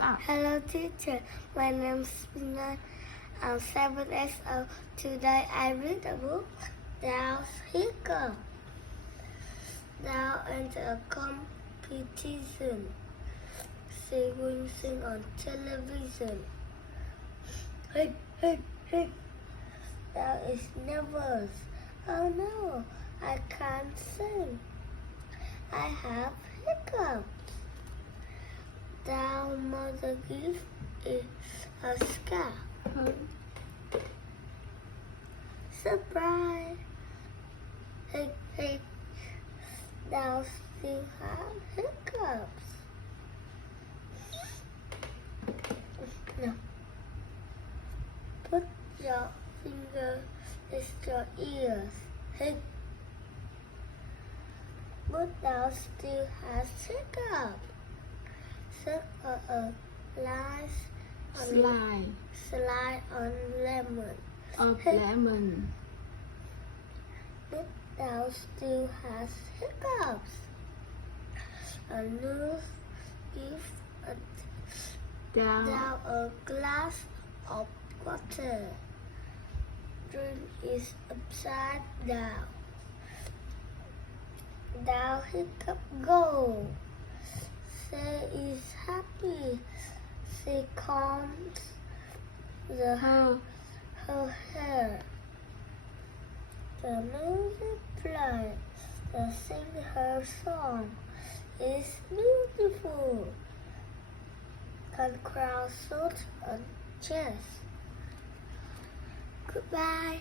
Stop. Hello, teacher. My name is Minan. I'm 7 years old. Today I read the book Dow's Hiccup. Dow entered a competition. She will sing on television. Hey, hey, hey. Dow is nervous. Oh no, I can't sing. I have hiccups. Dow mother gives it a scarf. Surprise! Hey, hey, Dow still have hiccups. No. Put your finger in your ears. Hey. But Dow still has hiccups. Circle a slide on lemon. Of lemon. But Dow still has hiccups. A nurse gives Dow a glass of water. Drink is upside down. Dow hiccup go. She is happy. She combs her hair. The music plays. The sing her song is beautiful. The crowd shouts and cheers. Goodbye.